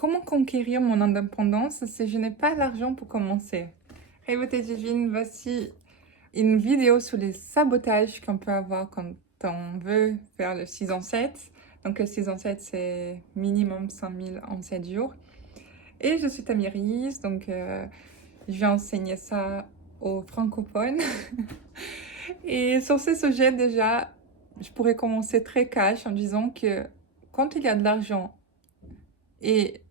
Comment conquérir mon indépendance si je n'ai pas l'argent pour commencer? Hey beauté divine, voici une vidéo sur les sabotages qu'on peut avoir quand on veut faire le 6 en 7. Donc le 6 en 7, c'est minimum 5000 en 7 jours. Et je suis Tamiris, donc je vais enseigner ça aux francophones. Et sur ce sujet déjà, je pourrais commencer très cash en disant que quand il y a de l'argent et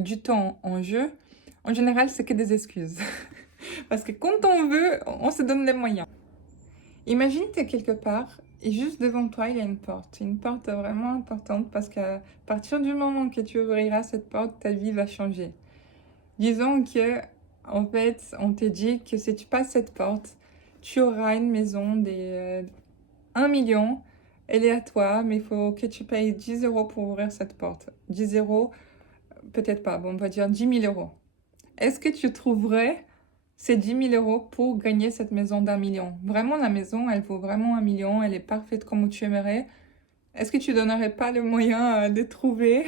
du temps en jeu, en général, c'est que des excuses. Parce que quand on veut, on se donne les moyens. Imagine que tu es quelque part et juste devant toi, il y a une porte vraiment importante parce qu'à partir du moment que tu ouvriras cette porte, ta vie va changer. Disons que, en fait, on te dit que si tu passes cette porte, tu auras une maison des 1 million, elle est à toi, mais il faut que tu payes 10 euros pour ouvrir cette porte. 10 euros, peut-être pas, bon, on va dire 10 000 euros. Est-ce que tu trouverais ces 10 000 euros pour gagner cette maison d'1 million? Vraiment, la maison, elle vaut vraiment 1 million, elle est parfaite comme tu aimerais. Est-ce que tu donnerais pas le moyen de trouver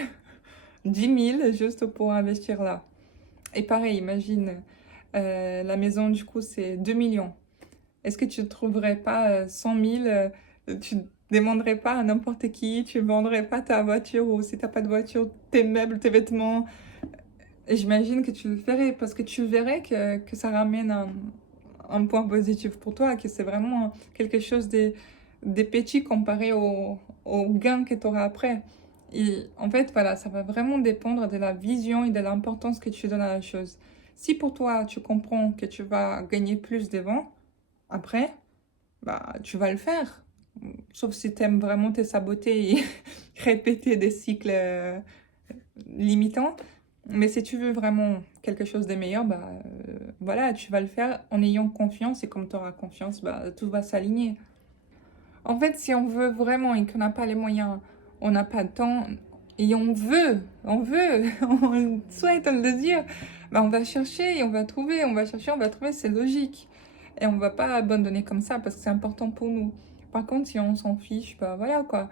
10 000 juste pour investir là? Et pareil, imagine, la maison, du coup, c'est 2 millions. Est-ce que tu ne trouverais pas 100 000, tu demanderais pas à n'importe qui, tu ne vendrais pas ta voiture ou si tu n'as pas de voiture, tes meubles, tes vêtements? Et j'imagine que tu le ferais parce que tu verrais que ça ramène un point positif pour toi, que c'est vraiment quelque chose de petit comparé au gain que tu auras après. Et en fait, voilà, ça va vraiment dépendre de la vision et de l'importance que tu donnes à la chose. Si pour toi, tu comprends que tu vas gagner plus de vents, après, bah, tu vas le faire. Sauf si tu aimes vraiment te saboter et répéter des cycles limitants. Mais si tu veux vraiment quelque chose de meilleur, bah, voilà, tu vas le faire en ayant confiance. Et comme tu auras confiance, bah, tout va s'aligner. En fait, si on veut vraiment et qu'on n'a pas les moyens, on n'a pas de temps, et on veut, on souhaite, on le désire, bah, on va chercher et on va trouver, on va chercher, on va trouver, c'est logique. Et on va pas abandonner comme ça parce que c'est important pour nous. Par contre, si on s'en fiche, bah voilà quoi.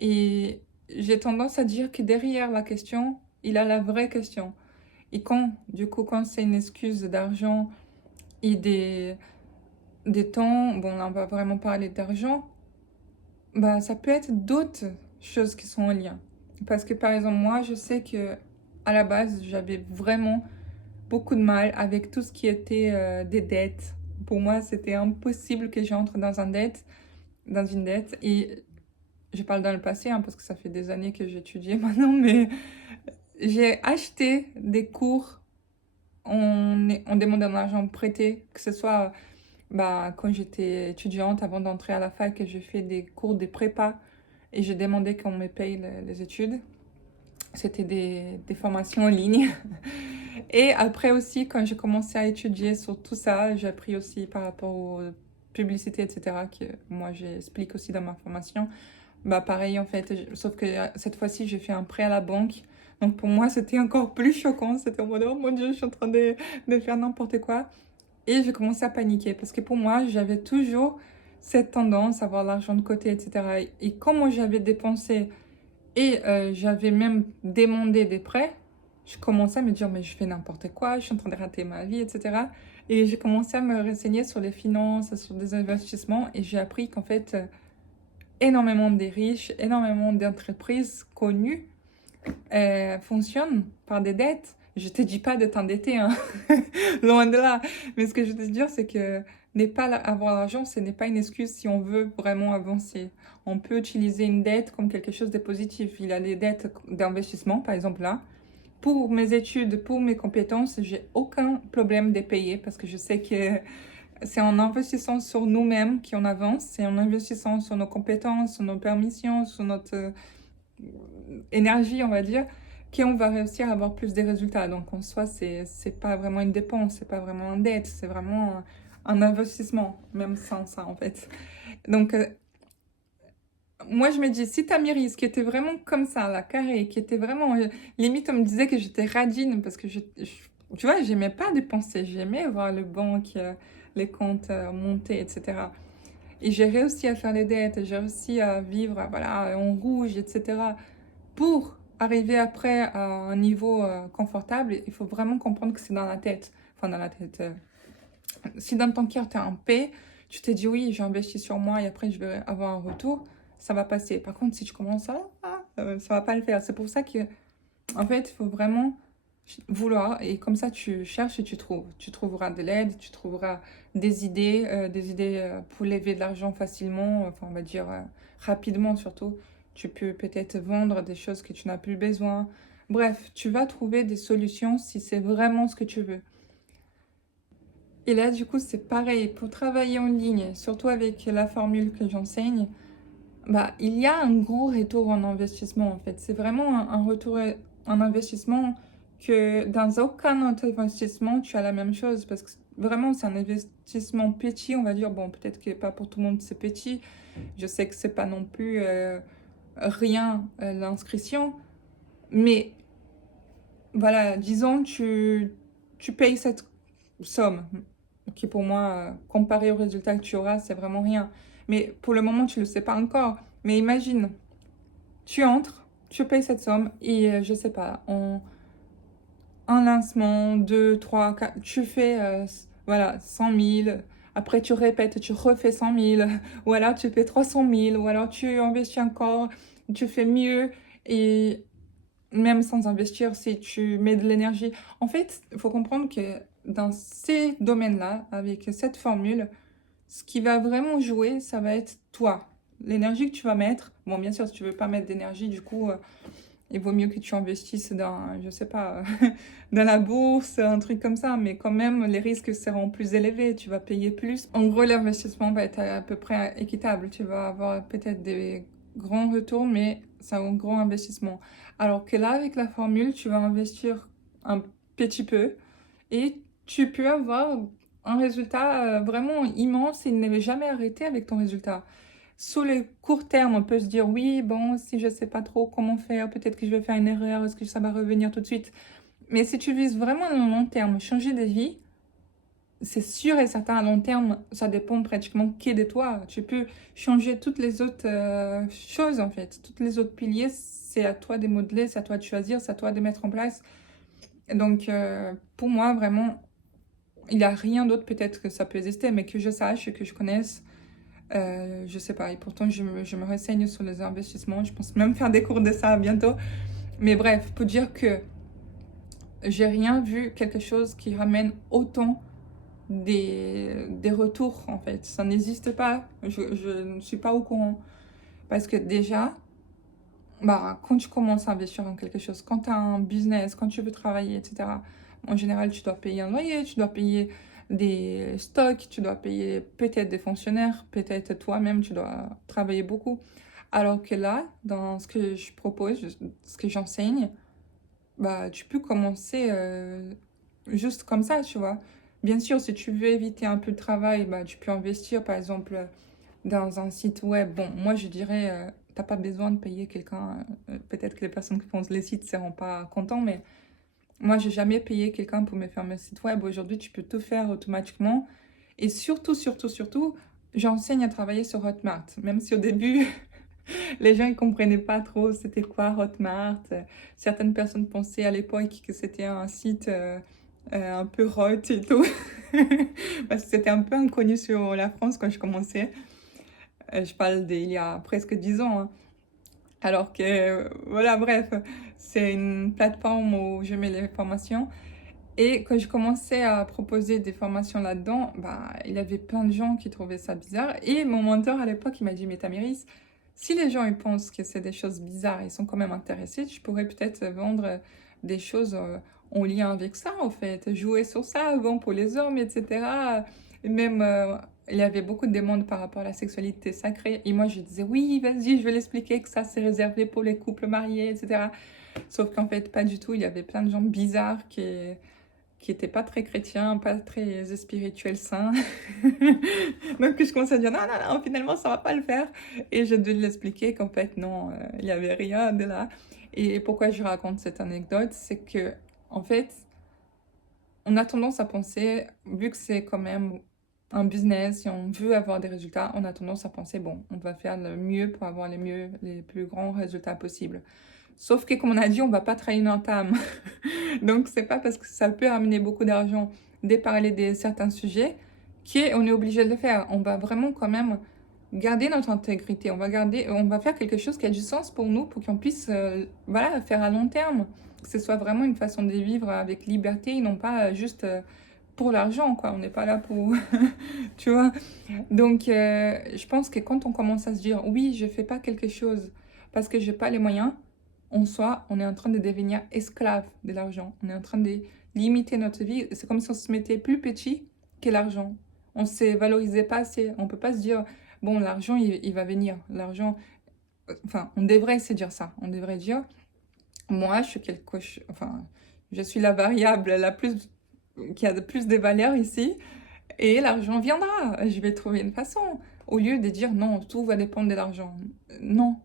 Et j'ai tendance à dire que derrière la question, il a la vraie question. Et quand, du coup, quand c'est une excuse d'argent et des temps, bon là on va vraiment parler d'argent, bah ça peut être d'autres choses qui sont en lien. Parce que par exemple, moi je sais que à la base j'avais vraiment beaucoup de mal avec tout ce qui était des dettes. Pour moi, c'était impossible que j'entre dans une dette. Et je parle dans le passé, hein, parce que ça fait des années que j'étudie maintenant, mais j'ai acheté des cours en demandant de l'argent prêté, que ce soit bah, quand j'étais étudiante, avant d'entrer à la fac, j'ai fait des cours de prépa et j'ai demandé qu'on me paye les études. C'était des formations en ligne. Et après aussi, quand j'ai commencé à étudier sur tout ça, j'ai appris aussi par rapport aux publicités, etc., que moi j'explique aussi dans ma formation. Bah pareil en fait, sauf que cette fois-ci, j'ai fait un prêt à la banque. Donc pour moi, c'était encore plus choquant. C'était en mode, oh mon Dieu, je suis en train de faire n'importe quoi. Et j'ai commencé à paniquer parce que pour moi, j'avais toujours cette tendance à avoir l'argent de côté, etc. Et comment j'avais dépensé et j'avais même demandé des prêts, je commençais à me dire, mais je fais n'importe quoi, je suis en train de rater ma vie, etc. Et j'ai commencé à me renseigner sur les finances, sur des investissements, et j'ai appris qu'en fait, énormément de riches, énormément d'entreprises connues fonctionnent par des dettes. Je te dis pas de t'endetter, hein. Loin de là. Mais ce que je veux te dire, c'est que n'est pas avoir l'argent, ce n'est pas une excuse si on veut vraiment avancer. On peut utiliser une dette comme quelque chose de positif. Il y a des dettes d'investissement, par exemple là. Pour mes études, pour mes compétences, j'ai aucun problème de payer parce que je sais que c'est en investissant sur nous-mêmes qu'on avance, c'est en investissant sur nos compétences, sur nos permissions, sur notre énergie, on va dire, qu'on va réussir à avoir plus de résultats. Donc en soi, c'est pas vraiment une dépense, c'est pas vraiment une dette, c'est vraiment un investissement, même sans ça en fait. Donc moi je me dis, si Tamiris, qui était vraiment comme ça, la carré, qui était vraiment, limite on me disait que j'étais radine, parce que tu vois, j'aimais pas dépenser, j'aimais voir le banque, les comptes monter, etc. Et j'ai réussi à faire les dettes, j'ai réussi à vivre, voilà, en rouge, etc. pour arriver après à un niveau confortable, il faut vraiment comprendre que c'est dans la tête. Enfin, dans la tête. Si dans ton cœur, tu es en paix, tu te dis oui, j'ai investi sur moi et après je vais avoir un retour, ça va passer. Par contre, si tu commences à... ça va pas le faire. C'est pour ça que, en fait, il faut vraiment vouloir et comme ça, tu cherches et tu trouves. Tu trouveras de l'aide, tu trouveras des idées pour lever de l'argent facilement, enfin, on va dire rapidement surtout. Tu peux peut-être vendre des choses que tu n'as plus besoin. Bref, tu vas trouver des solutions si c'est vraiment ce que tu veux. Et là, du coup, c'est pareil. Pour travailler en ligne, surtout avec la formule que j'enseigne, bah, il y a un gros retour en investissement, en fait. C'est vraiment un retour en investissement que dans aucun autre investissement, tu as la même chose. Parce que vraiment, c'est un investissement petit, on va dire. Bon, peut-être que pas pour tout le monde, c'est petit. Je sais que c'est pas non plus rien, l'inscription. Mais voilà, disons, tu payes cette somme, qui pour moi, comparé au résultat que tu auras, c'est vraiment rien. Mais pour le moment, tu ne le sais pas encore. Mais imagine, tu entres, tu payes cette somme et je sais pas, en un lancement, deux, trois, quatre, tu fais voilà, 100 000. Après, tu répètes, tu refais 100 000. Ou alors, tu fais 300 000. Ou alors, tu investis encore, tu fais mieux. Et même sans investir, si tu mets de l'énergie. En fait, il faut comprendre que dans ces domaines-là, avec cette formule, ce qui va vraiment jouer, ça va être toi. L'énergie que tu vas mettre. Bon, bien sûr, si tu veux pas mettre d'énergie, du coup, il vaut mieux que tu investisses dans, je sais pas, dans la bourse, un truc comme ça. Mais quand même, les risques seront plus élevés. Tu vas payer plus. En gros, l'investissement va être à peu près équitable. Tu vas avoir peut-être des grands retours, mais c'est un gros investissement. Alors que là, avec la formule, tu vas investir un petit peu et tu peux avoir un résultat vraiment immense et ne jamais arrêter avec ton résultat. Sur le court terme, on peut se dire oui, bon, si je sais pas trop comment faire, peut-être que je vais faire une erreur, est-ce que ça va revenir tout de suite? Mais si tu vises vraiment dans le long terme, changer de vie, c'est sûr et certain à long terme, ça dépend pratiquement que de toi. Tu peux changer toutes les autres choses en fait, toutes les autres piliers, c'est à toi de modeler, c'est à toi de choisir, c'est à toi de mettre en place. Donc pour moi, vraiment, il n'y a rien d'autre peut-être que ça peut exister, mais que je sache, que je connaisse. Je sais pas, et pourtant je me renseigne sur les investissements, je pense même faire des cours de ça bientôt. Mais bref, pour dire que j'ai rien vu quelque chose qui ramène autant des retours en fait. Ça n'existe pas, je ne suis pas au courant. Parce que déjà, bah, quand tu commences à investir en quelque chose, quand tu as un business, quand tu veux travailler, etc., en général, tu dois payer un loyer, tu dois payer des stocks, tu dois payer peut-être des fonctionnaires, peut-être toi-même, tu dois travailler beaucoup. Alors que là, dans ce que je propose, ce que j'enseigne, bah, tu peux commencer juste comme ça, tu vois. Bien sûr, si tu veux éviter un peu de travail, bah, tu peux investir, par exemple, dans un site web. Bon, moi, je dirais, t'as pas besoin de payer quelqu'un. Peut-être que les personnes qui font les sites ne seront pas contents, mais moi, j'ai jamais payé quelqu'un pour me faire mon site web. Aujourd'hui, tu peux tout faire automatiquement. Et surtout, surtout, surtout, j'enseigne à travailler sur Hotmart. Même si au début, les gens ne comprenaient pas trop c'était quoi Hotmart. Certaines personnes pensaient à l'époque que c'était un site un peu hot et tout. Parce que c'était un peu inconnu sur la France quand je commençais. Je parle d'il y a presque 10 ans, hein. Alors que, voilà, bref, c'est une plateforme où je mets les formations. Et quand je commençais à proposer des formations là-dedans, bah, il y avait plein de gens qui trouvaient ça bizarre. Et mon mentor à l'époque, il m'a dit, mais Tamiris, si les gens ils pensent que c'est des choses bizarres, ils sont quand même intéressés, tu pourrais peut-être vendre des choses en lien avec ça, en fait, jouer sur ça, bon, pour les hommes, etc. Et même, il y avait beaucoup de demandes par rapport à la sexualité sacrée. Et moi, je disais, oui, vas-y, je vais l'expliquer que ça, c'est réservé pour les couples mariés, etc. Sauf qu'en fait, pas du tout. Il y avait plein de gens bizarres qui n'étaient pas très chrétiens, pas très spirituels sains. Donc je commençais à dire non, non, non, finalement ça va pas le faire. Et je devais l'expliquer qu'en fait non, il n'y avait rien de là. Et pourquoi je raconte cette anecdote, c'est que en fait, on a tendance à penser, vu que c'est quand même un business, si on veut avoir des résultats, on a tendance à penser, bon, on va faire le mieux pour avoir les plus grands résultats possibles. Sauf que, comme on a dit, on va pas trahir notre âme. Donc, c'est pas parce que ça peut amener beaucoup d'argent de parler de certains sujets qu'on est obligé de le faire. On va vraiment quand même garder notre intégrité. On va faire quelque chose qui a du sens pour nous, pour qu'on puisse, voilà, faire à long terme. Que ce soit vraiment une façon de vivre avec liberté et non pas juste pour l'argent, quoi. On n'est pas là pour, tu vois. Donc, je pense que quand on commence à se dire, oui, je fais pas quelque chose parce que j'ai pas les moyens, en soi, on est en train de devenir esclave de l'argent. On est en train de limiter notre vie. C'est comme si on se mettait plus petit que l'argent. On ne se valorisait pas assez. On peut pas se dire, bon, l'argent, il va venir. L'argent, enfin, on devrait se dire ça. On devrait dire, moi, je suis la variable la plus, qui a de plus de valeur ici. Et l'argent viendra, je vais trouver une façon. Au lieu de dire non, tout va dépendre de l'argent. Non,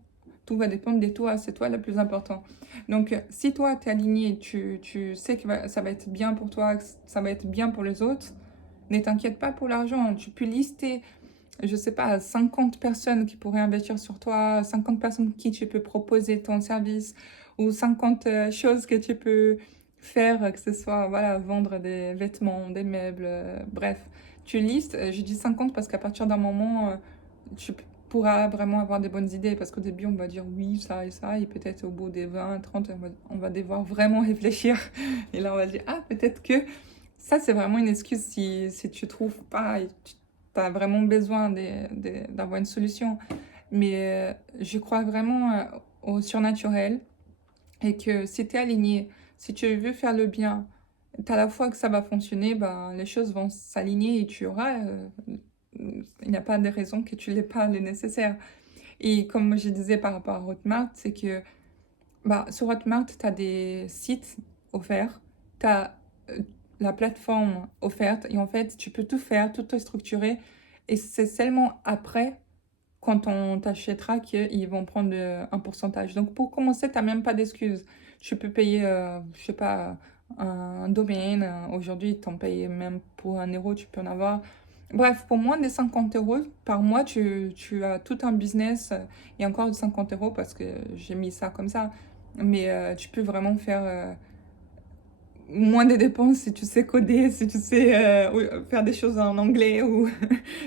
tout va dépendre de toi, c'est toi le plus important. Donc, si toi, tu es aligné, tu sais que ça va être bien pour toi, que ça va être bien pour les autres, ne t'inquiète pas pour l'argent. Tu peux lister, je sais pas, 50 personnes qui pourraient investir sur toi, 50 personnes qui tu peux proposer ton service, ou 50 choses que tu peux faire, que ce soit, voilà, vendre des vêtements, des meubles, bref. Tu listes, je dis 50 parce qu'à partir d'un moment, tu pourras vraiment avoir des bonnes idées, parce qu'au début, on va dire oui, ça, et peut-être au bout des 20, 30, on va devoir vraiment réfléchir. Et là, on va dire, ah, peut-être que ça, c'est vraiment une excuse si tu trouves pas, et tu as vraiment besoin d'avoir une solution. Mais je crois vraiment au surnaturel, et que si tu es aligné, si tu veux faire le bien, tu as la foi que ça va fonctionner, ben, les choses vont s'aligner et tu auras. Il n'y a pas de raison que tu n'aies pas le nécessaire. Et comme je disais par rapport à Hotmart, c'est que bah, sur Hotmart, tu as des sites offerts, tu as la plateforme offerte, et en fait, tu peux tout faire, tout te structurer. Et c'est seulement après, quand on t'achètera, qu'ils vont prendre un pourcentage. Donc, pour commencer, tu n'as même pas d'excuses. Tu peux payer, je sais pas, un domaine. Aujourd'hui, ils t'en payent même pour 1 euro, tu peux en avoir. Bref, pour moins de 50 euros par mois, tu as tout un business. Et encore de 50 euros parce que j'ai mis ça comme ça. Mais tu peux vraiment faire moins de dépenses si tu sais coder, si tu sais faire des choses en anglais ou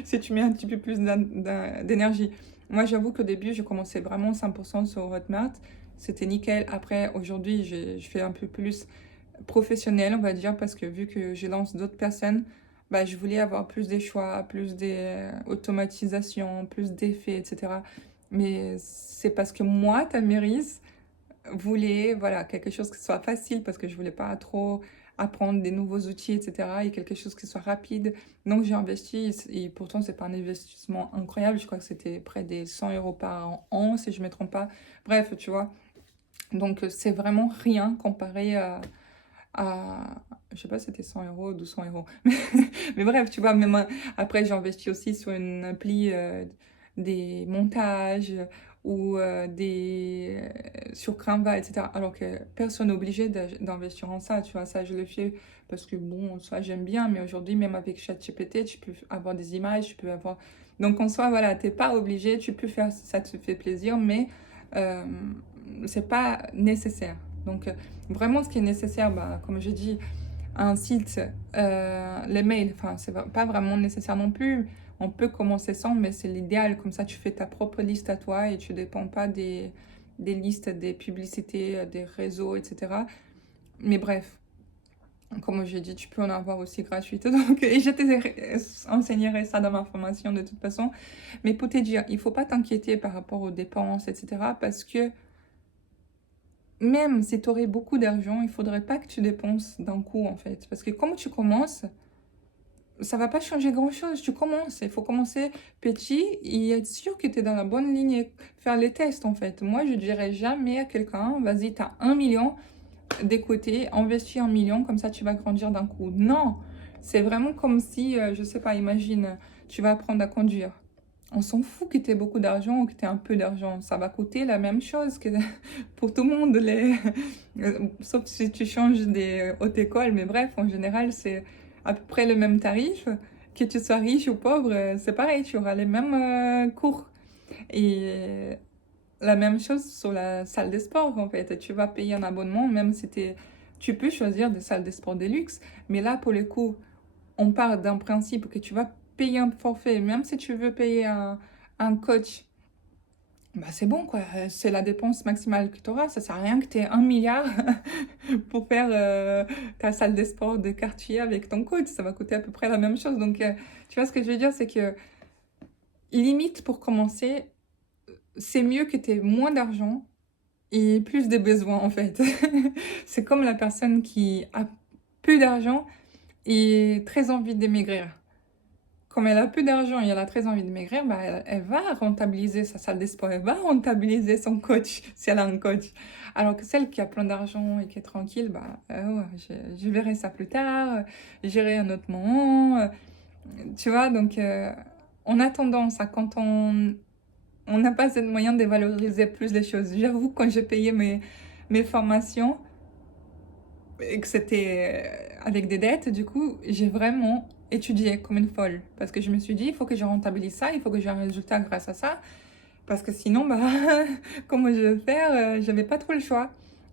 si tu mets un petit peu plus d'énergie. Moi, j'avoue qu'au début, je commençais vraiment 100% sur Hotmart. C'était nickel. Après, aujourd'hui, je fais un peu plus professionnel, on va dire, parce que vu que je lance d'autres personnes, bah, je voulais avoir plus des choix, plus d'automatisation, plus d'effets, etc. Mais c'est parce que moi, Tamiris, voulais, voilà, quelque chose qui soit facile parce que je voulais pas trop apprendre des nouveaux outils, etc. Et quelque chose qui soit rapide. Donc j'ai investi et pourtant c'est pas un investissement incroyable. Je crois que c'était près des 100 euros par an, si je me trompe pas. Bref, tu vois. Donc c'est vraiment rien comparé je sais pas si c'était 100 euros ou 200 euros. Mais bref, tu vois, même après, j'ai investi aussi sur une appli des montages ou sur Canva, etc. Alors que personne n'est obligé d'investir en ça, tu vois. Ça, je le fais parce que, bon, soit j'aime bien, mais aujourd'hui, même avec ChatGPT, tu peux avoir des images, tu peux avoir... Donc, en soi, voilà, t'es pas obligé, tu peux faire si ça te fait plaisir, mais euh, c'est pas nécessaire. Donc, vraiment, ce qui est nécessaire, bah, comme je dis, un site, les mails, enfin, c'est pas vraiment nécessaire non plus. On peut commencer sans, mais c'est l'idéal. Comme ça, tu fais ta propre liste à toi et tu ne dépends pas des listes, des publicités, des réseaux, etc. Mais bref, comme j'ai dit, tu peux en avoir aussi gratuite. Donc, et je t'enseignerai ça dans ma formation de toute façon. Mais pour te dire, il ne faut pas t'inquiéter par rapport aux dépenses, etc. Parce que même si tu aurais beaucoup d'argent, il faudrait pas que tu dépenses d'un coup, en fait. Parce que comme tu commences, ça va pas changer grand-chose. Tu commences, il faut commencer petit et être sûr que tu es dans la bonne ligne et faire les tests, en fait. Moi, je dirais jamais à quelqu'un, vas-y, tu as 1 million d'écouter, investis 1 million, comme ça, tu vas grandir d'un coup. Non, c'est vraiment comme si, je sais pas, imagine, tu vas apprendre à conduire. On s'en fout que tu aies beaucoup d'argent ou que tu aies un peu d'argent. Ça va coûter la même chose que pour tout le monde. Sauf si tu changes des hautes écoles. Mais bref, en général, c'est à peu près le même tarif. Que tu sois riche ou pauvre, c'est pareil. Tu auras les mêmes cours. Et la même chose sur la salle de sport, en fait. Tu vas payer un abonnement, même si tu peux choisir des salles de sport de luxe. Mais là, pour le coup, on part d'un principe que tu vas payer un forfait, même si tu veux payer un coach, bah c'est bon, quoi. C'est la dépense maximale que tu auras. Ça sert à rien que tu aies 1 milliard pour faire ta salle de sport de quartier avec ton coach. Ça va coûter à peu près la même chose. Donc, tu vois ce que je veux dire, c'est que limite, pour commencer, c'est mieux que tu aies moins d'argent et plus de besoins, en fait. C'est comme la personne qui a peu d'argent et très envie de maigrir. Comme elle a peu d'argent et elle a très envie de maigrir, bah, elle va rentabiliser sa salle de sport, elle va rentabiliser son coach, si elle a un coach. Alors que celle qui a plein d'argent et qui est tranquille, bah, ouais, je verrai ça plus tard, j'irai un autre moment. Tu vois, donc on a tendance à, quand on n'a pas assez de moyens de valoriser plus les choses. J'avoue, quand j'ai payé mes formations, et que c'était avec des dettes, du coup, j'ai vraiment étudié comme une folle. Parce que je me suis dit, il faut que je rentabilise ça, il faut que j'ai un résultat grâce à ça. Parce que sinon, bah, comment je vais faire j'avais pas trop le choix.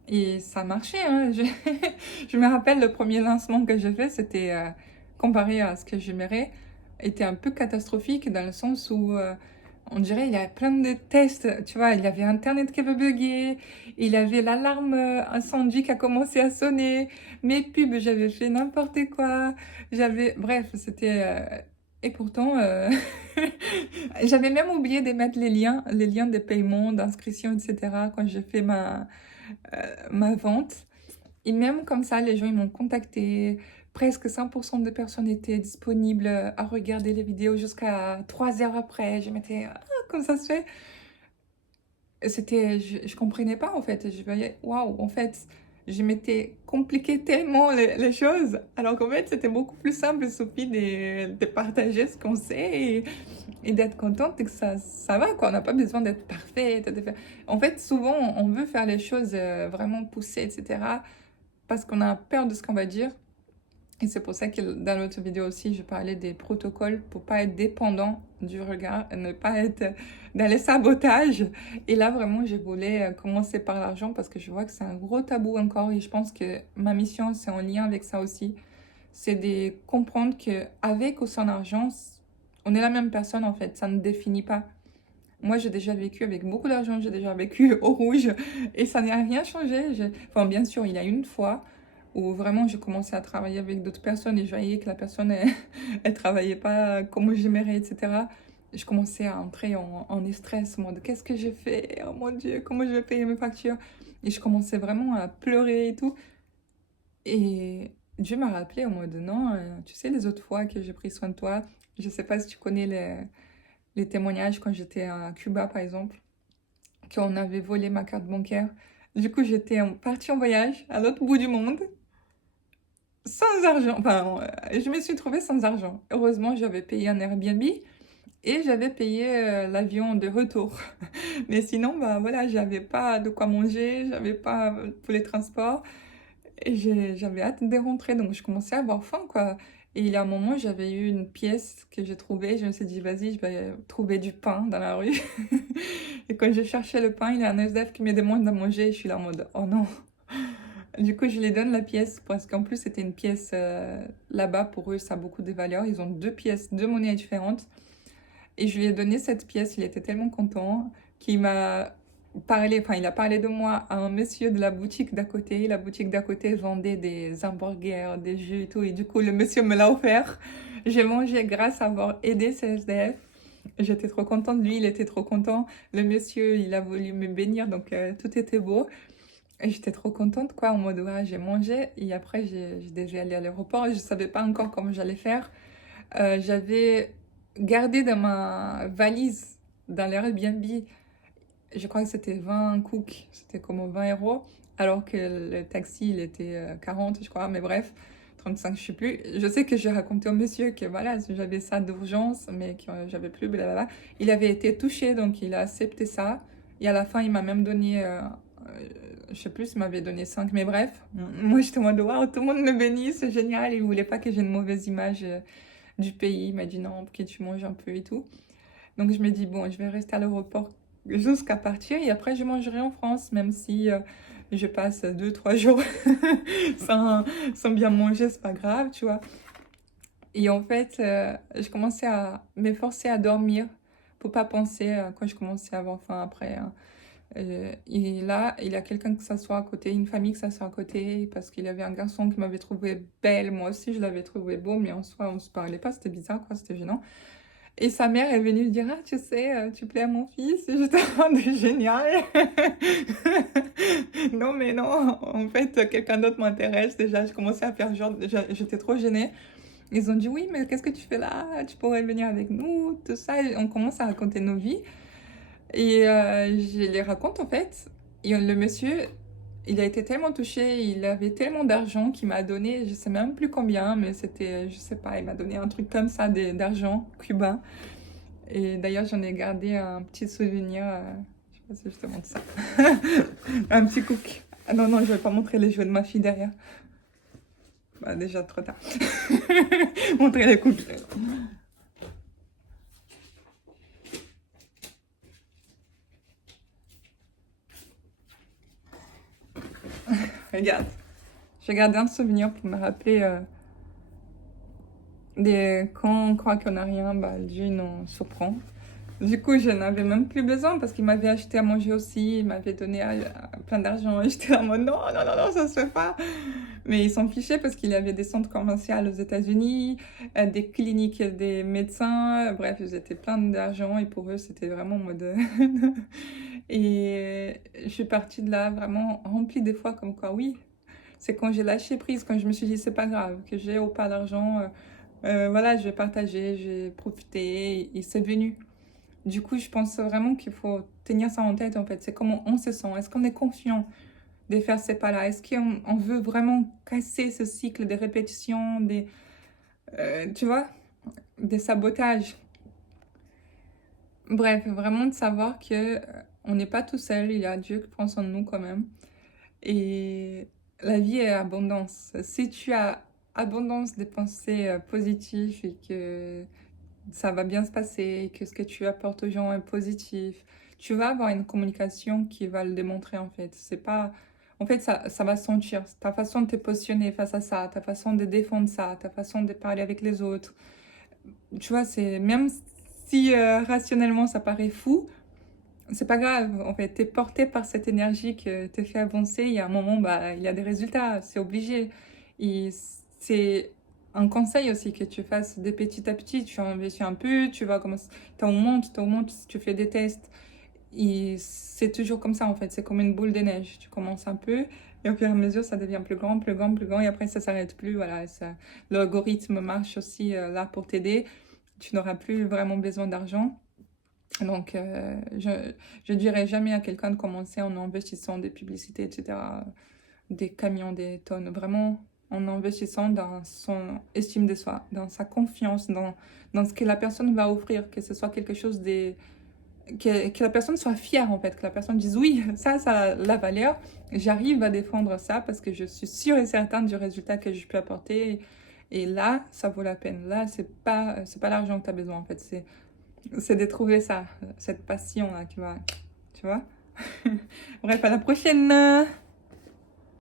Et ça a marché, hein. Je me rappelle, le premier lancement que j'ai fait, c'était comparé à ce que j'aimerais, était un peu catastrophique dans le sens où on dirait il y a plein de tests, tu vois, il y avait Internet qui avait bugué, il y avait l'alarme incendie qui a commencé à sonner, mes pubs, j'avais fait n'importe quoi, bref, c'était... Et pourtant, j'avais même oublié de mettre les liens de paiement, d'inscription, etc. quand j'ai fait ma vente. Et même comme ça, les gens, ils m'ont contacté. Presque 100% des personnes étaient disponibles à regarder les vidéos jusqu'à 3 heures après. Je m'étais, ah, comme ça se fait. Je comprenais pas, en fait. Je voyais, waouh, en fait, je m'étais compliqué tellement les choses. Alors qu'en fait, c'était beaucoup plus simple, il suffit de partager ce qu'on sait et d'être contente et que ça va, quoi. On n'a pas besoin d'être parfaite. En fait, souvent, on veut faire les choses vraiment poussées, etc. parce qu'on a peur de ce qu'on va dire. Et c'est pour ça que dans l'autre vidéo aussi, je parlais des protocoles pour pas être dépendant du regard, et ne pas être dans les sabotages. Et là, vraiment, je voulais commencer par l'argent parce que je vois que c'est un gros tabou encore et je pense que ma mission, c'est en lien avec ça aussi. C'est de comprendre que avec ou sans argent, on est la même personne en fait, ça ne définit pas. Moi, j'ai déjà vécu avec beaucoup d'argent, j'ai déjà vécu au rouge et ça n'a rien changé. Enfin, bien sûr, il y a une fois où vraiment j'ai commencé à travailler avec d'autres personnes et je voyais que la personne, elle travaillait pas comme j'aimerais, etc. Je commençais à entrer en stress, en mode qu'est-ce que j'ai fait? Oh mon Dieu, comment je vais payer mes factures? Et je commençais vraiment à pleurer et tout. Et Dieu m'a rappelé en mode non, tu sais, les autres fois que j'ai pris soin de toi, je sais pas si tu connais les témoignages quand j'étais à Cuba, par exemple, qu'on avait volé ma carte bancaire. Du coup, partie en voyage à l'autre bout du monde, sans argent. Enfin, je me suis trouvée sans argent. Heureusement, j'avais payé un Airbnb et j'avais payé l'avion de retour. Mais sinon, bah voilà, j'avais pas de quoi manger, j'avais pas pour les transports. Et j'avais hâte de rentrer, donc je commençais à avoir faim, quoi. Et il y a un moment, j'avais eu une pièce que j'ai trouvée. Je me suis dit, vas-y, je vais trouver du pain dans la rue. Et quand je cherchais le pain, il y a un SDF qui me demande de manger. Et je suis là en mode, oh non. Du coup, je lui donne la pièce parce qu'en plus, c'était une pièce là-bas. Pour eux, ça a beaucoup de valeur. Ils ont deux pièces, deux monnaies différentes. Et je lui ai donné cette pièce. Il était tellement content qu'il m'a parlé, enfin, il a parlé de moi à un monsieur de la boutique d'à côté. La boutique d'à côté vendait des hamburgers, des jus et tout. Et du coup, le monsieur me l'a offert. J'ai mangé grâce à avoir aidé ce SDF. J'étais trop contente. Lui, il était trop content. Le monsieur, il a voulu me bénir. Donc, tout était beau. Et j'étais trop contente, quoi, en mode, ouais, j'ai mangé. Et après, je devais aller à l'aéroport. Je savais pas encore comment j'allais faire. J'avais gardé dans ma valise, dans l'Airbnb, je crois que c'était 20 cooks, c'était comme 20 euros, alors que le taxi, il était 40, je crois, mais bref, 35, je sais plus. Je sais que j'ai raconté au monsieur que voilà, j'avais ça d'urgence, mais que j'avais plus, blablabla. Il avait été touché, donc il a accepté ça. Et à la fin, il m'a même donné, je sais plus, il m'avait donné 5, mais bref. Moi, j'étais en mode, waouh, tout le monde me bénit, c'est génial. Il voulait pas que j'ai une mauvaise image du pays. Il m'a dit non, pour que tu manges un peu et tout. Donc je me dis, bon, je vais rester à l'aéroport jusqu'à partir et après je mangerai en France, même si je passe 2, 3 jours sans, sans bien manger, c'est pas grave, tu vois. Et en fait, je commençais à m'efforcer à dormir pour pas penser quand je commençais à avoir faim après, hein. Et là, il y a quelqu'un qui s'assoit à côté, une famille qui s'assoit à côté, parce qu'il y avait un garçon qui m'avait trouvé belle, moi aussi je l'avais trouvé beau, mais en soi on se parlait pas, c'était bizarre, quoi, c'était gênant. Et sa mère est venue lui dire, ah, tu sais, tu plais à mon fils. Et j'étais en mode génial. Non, mais non, en fait, quelqu'un d'autre m'intéresse. Déjà, je commençais à faire genre, j'étais trop gênée. Ils ont dit, oui, mais qu'est-ce que tu fais là? Tu pourrais venir avec nous, tout ça. Et on commence à raconter nos vies. Et je les raconte, en fait. Et le monsieur, il a été tellement touché, il avait tellement d'argent qu'il m'a donné, je sais même plus combien, mais c'était, je sais pas, il m'a donné un truc comme ça d'argent cubain. Et d'ailleurs, j'en ai gardé un petit souvenir. Je sais pas si je te montre ça. Un petit cook. Ah non, non, je vais pas montrer les jouets de ma fille derrière. Bah, déjà trop tard. Montrer les cookies. Regarde. J'ai gardé un souvenir pour me rappeler quand on croit qu'on n'a rien, bah, Dieu nous surprend. Du coup, je n'avais même plus besoin parce qu'il m'avait acheté à manger aussi, il m'avait donné plein d'argent. Et j'étais en mode non, non, non, non, ça se fait pas. Mais ils s'en fichaient parce qu'il y avait des centres commerciaux aux États-Unis, des cliniques, des médecins. Bref, ils étaient plein d'argent et pour eux, c'était vraiment en mode. Et je suis partie de là vraiment remplie des fois comme quoi, oui, c'est quand j'ai lâché prise, quand je me suis dit c'est pas grave, que j'ai ou pas d'argent, voilà, je vais partager, je vais profiter et c'est venu. Du coup, je pense vraiment qu'il faut tenir ça en tête, en fait. C'est comment on se sent. Est-ce qu'on est confiant de faire ces pas-là? Est-ce qu'on veut vraiment casser ce cycle de répétition, tu vois, des sabotages? Bref, vraiment de savoir que on n'est pas tout seul. Il y a Dieu qui prend soin de nous quand même. Et la vie est abondance. Si tu as abondance de pensées positives et que ça va bien se passer, que ce que tu apportes aux gens est positif. Tu vas avoir une communication qui va le démontrer en fait. C'est pas... En fait, ça va se sentir. Ta façon de te positionner face à ça, ta façon de défendre ça, ta façon de parler avec les autres. Tu vois, c'est même si rationnellement ça paraît fou, c'est pas grave. En fait, t'es porté par cette énergie que te fait avancer. Il y a un moment, bah, il y a des résultats, c'est obligé. Et c'est un conseil aussi que tu fasses de petit à petit. Tu investis un peu, tu vas commencer, t'augmentes, tu fais des tests. Et c'est toujours comme ça, en fait. C'est comme une boule de neige. Tu commences un peu, et au fur et à mesure, ça devient plus grand, plus grand, plus grand. Et après, ça s'arrête plus. Voilà, ça, l'algorithme marche aussi là pour t'aider. Tu n'auras plus vraiment besoin d'argent. Donc, je dirais jamais à quelqu'un de commencer en investissant des publicités, etc., des camions, des tonnes. Vraiment, en investissant dans son estime de soi, dans sa confiance, dans ce que la personne va offrir, que ce soit quelque chose de... Que la personne soit fière, en fait, que la personne dise, oui, ça a la valeur, j'arrive à défendre ça parce que je suis sûre et certaine du résultat que je peux apporter. Et là, ça vaut la peine. Là, c'est pas l'argent que tu as besoin, en fait, c'est de trouver ça, cette passion-là qui va, tu vois. Bref, à la prochaine!